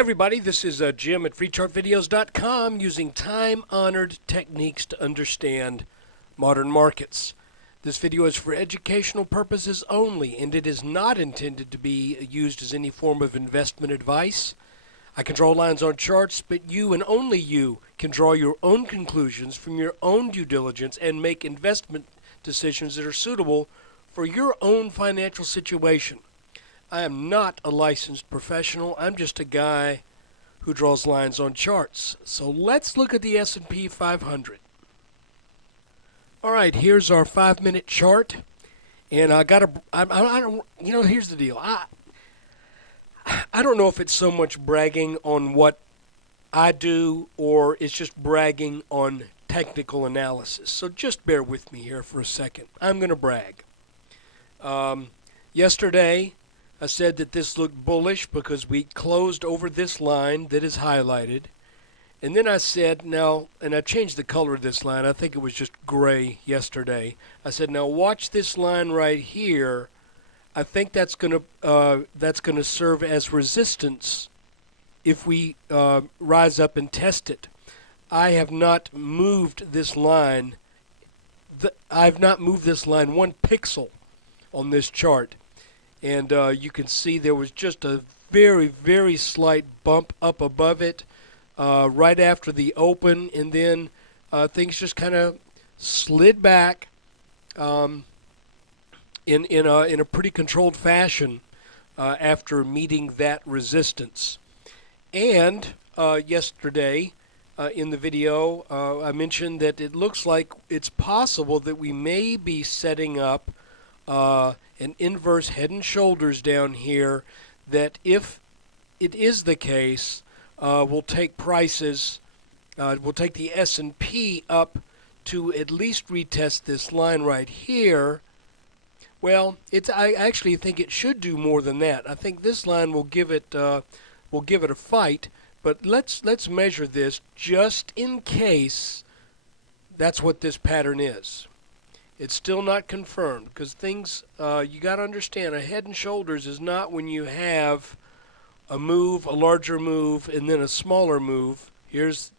Everybody, this is Jim at FreeChartVideos.com using time-honored techniques to understand modern markets. This video is for educational purposes only, and it is not intended to be used as any form of investment advice. I can draw lines on charts, but you and only you can draw your own conclusions from your own due diligence and make investment decisions that are suitable for your own financial situation. I am not a licensed professional. I'm just a guy who draws lines on charts. So let's look at the S&P 500. All right, here's our 5-minute chart, and I don't, here's the deal. I don't know if it's so much bragging on what I do or it's just bragging on technical analysis. So just bear with me here for a second. I'm going to brag. Yesterday, I said that this looked bullish because we closed over this line that is highlighted. And then I said, now, and I changed the color of this line. I think it was just gray yesterday. I said, now watch this line right here. I think that's going to serve as resistance if we rise up and test it. I have not moved this line. I've not moved this line 1 pixel on this chart. And you can see there was just a very, very slight bump up above it right after the open, and then things just kind of slid back in a pretty controlled fashion after meeting that resistance. And yesterday in the video, I mentioned that it looks like it's possible that we may be setting up an inverse head and shoulders down here that, if it is the case, will take prices, will take the S&P up to at least retest this line right here. Well, I actually think it should do more than that. I think this line will give it a fight, but let's measure this just in case that's what this pattern is. It's still not confirmed because things, you got to understand, a head and shoulders is not when you have a move, a larger move, and then a smaller move. Here's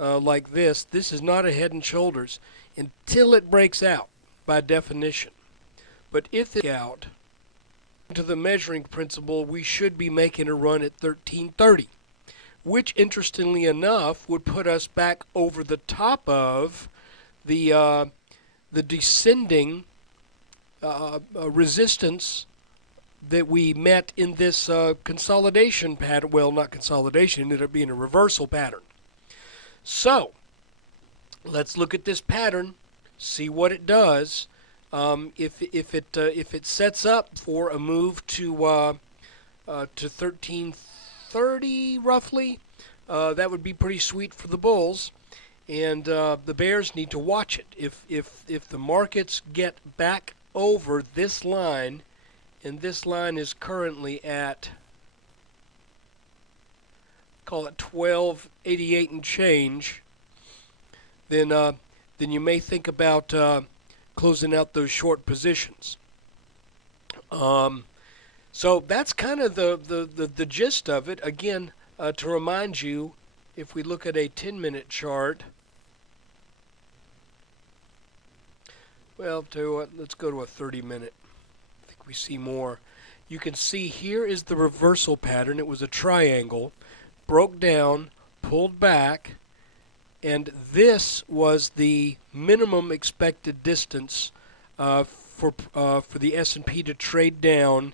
like this. This is not a head and shoulders until it breaks out by definition. But if it's out to the measuring principle, we should be making a run at 1330, which interestingly enough would put us back over the top of the descending resistance that we met in this consolidation pattern. Well, not consolidation, it ended up being a reversal pattern. So let's look at this pattern, see what it does. If it sets up for a move to 1330 roughly, that would be pretty sweet for the bulls. And the bears need to watch it. If the markets get back over this line, and this line is currently at, call it 1288 and change, then you may think about closing out those short positions. So that's kind of the gist of it. Again, to remind you, if we look at a 10-minute chart, well, tell you what, let's go to a 30-minute. I think we see more. You can see here is the reversal pattern. It was a triangle, broke down, pulled back, and this was the minimum expected distance for the S&P to trade down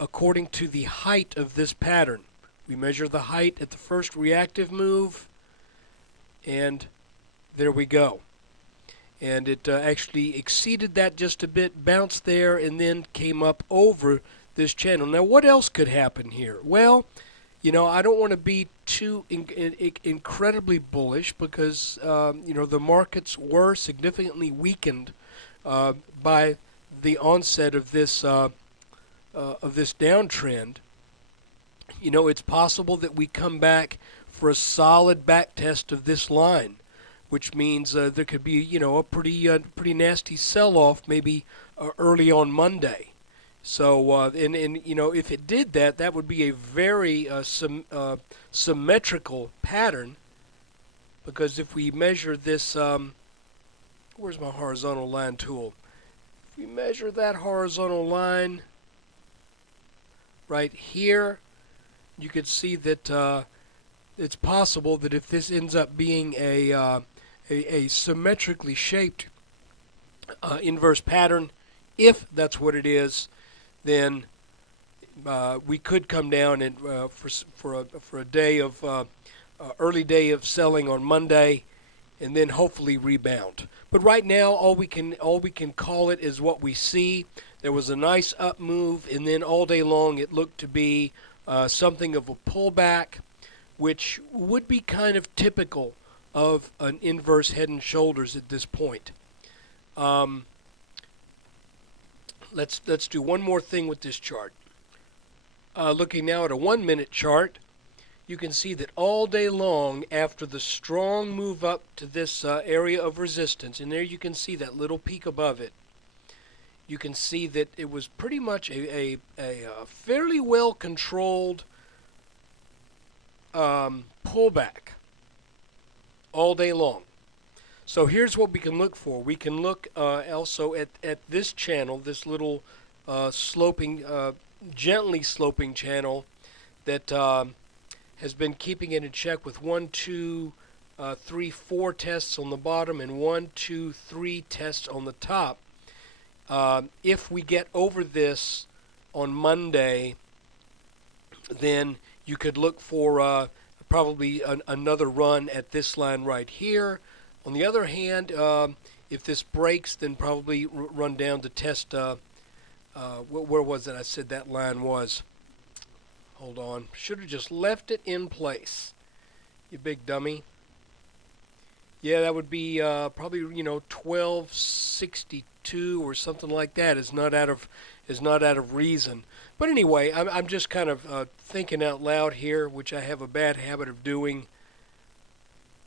according to the height of this pattern. We measure the height at the first reactive move, and there we go. And it actually exceeded that just a bit, bounced there, and then came up over this channel. Now, what else could happen here? Well, I don't want to be too incredibly bullish because, the markets were significantly weakened by the onset of this downtrend. It's possible that we come back for a solid back test of this line, which means there could be, a pretty nasty sell-off maybe early on Monday. So, and you know, if it did that, that would be a very symmetrical pattern, because if we measure this, where's my horizontal line tool? If we measure that horizontal line right here, you could see that it's possible that if this ends up being a symmetrically shaped inverse pattern, if that's what it is, then we could come down and for a day of early day of selling on Monday, and then hopefully rebound. But right now, all we can call it is what we see. There was a nice up move, and then all day long it looked to be something of a pullback, which would be kind of typical of an inverse head and shoulders at this point. Let's do one more thing with this chart. Looking now at a 1 minute chart, you can see that all day long, after the strong move up to this area of resistance, and there you can see that little peak above it, you can see that it was pretty much a fairly well controlled pullback all day long. So here's what we can look for. We can look also at this channel, this little sloping, gently sloping channel that has been keeping it in check with 1, 2, 3, 4 tests on the bottom and 1, 2, 3 tests on the top. If we get over this on Monday, then you could look for probably another run at this line right here. On the other hand, if this breaks, then probably run down to test, where was it? I said that line was. Hold on. Should have just left it in place. You big dummy. Yeah, that would be probably, 1262 or something like that. Is not out of reason. But anyway, I'm just kind of thinking out loud here, which I have a bad habit of doing.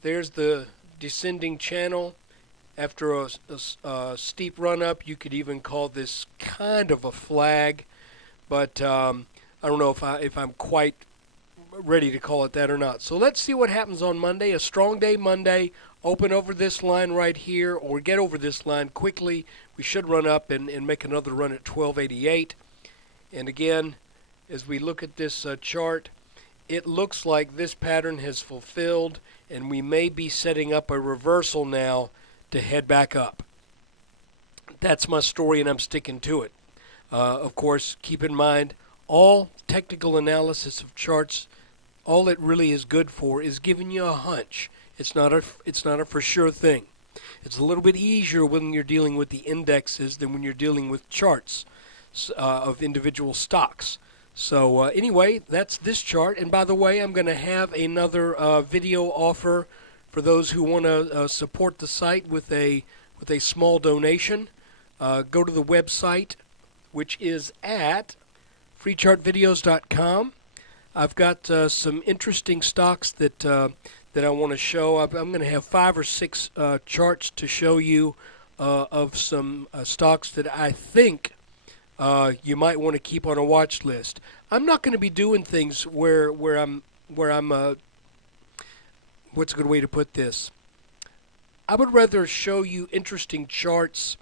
There's the descending channel. After a steep run up, you could even call this kind of a flag, but I don't know if I'm quite ready to call it that or not. So let's see what happens on Monday. A strong day Monday. Open over this line right here, or get over this line quickly. We should run up and make another run at 1288. And again, as we look at this chart, it looks like this pattern has fulfilled, and we may be setting up a reversal now to head back up. That's my story, and I'm sticking to it. Of course, keep in mind, all technical analysis of charts, all it really is good for is giving you a hunch. It's not a for sure thing. It's a little bit easier when you're dealing with the indexes than when you're dealing with charts of individual stocks. So anyway, that's this chart. And by the way, I'm going to have another video offer for those who want to support the site with a small donation. Go to the website, which is at freechartvideos.com. I've got some interesting stocks that I want to show. I'm going to have 5 or 6 charts to show you of some stocks that I think you might want to keep on a watch list. I'm not going to be doing things where I'm what's a good way to put this? I would rather show you interesting charts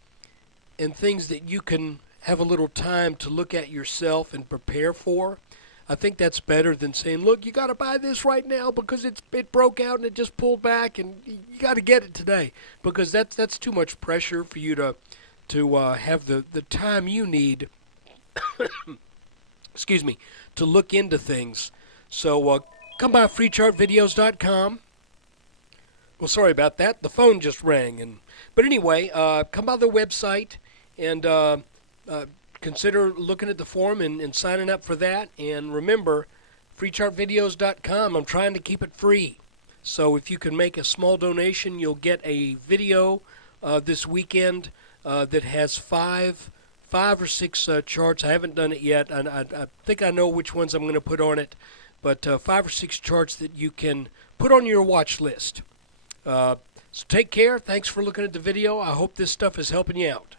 and things that you can have a little time to look at yourself and prepare for. I think that's better than saying, look, you got to buy this right now because it broke out and it just pulled back and you got to get it today, because that's too much pressure for you to have the time you need excuse me, to look into things. So come by freechartvideos.com. Well, sorry about that. The phone just rang. But anyway, come by the website and consider looking at the forum and signing up for that. And remember, freechartvideos.com, I'm trying to keep it free. So if you can make a small donation, you'll get a video this weekend that has 5 or 6 charts. I haven't done it yet. I think I know which ones I'm going to put on it. But 5 or 6 charts that you can put on your watch list. So take care. Thanks for looking at the video. I hope this stuff is helping you out.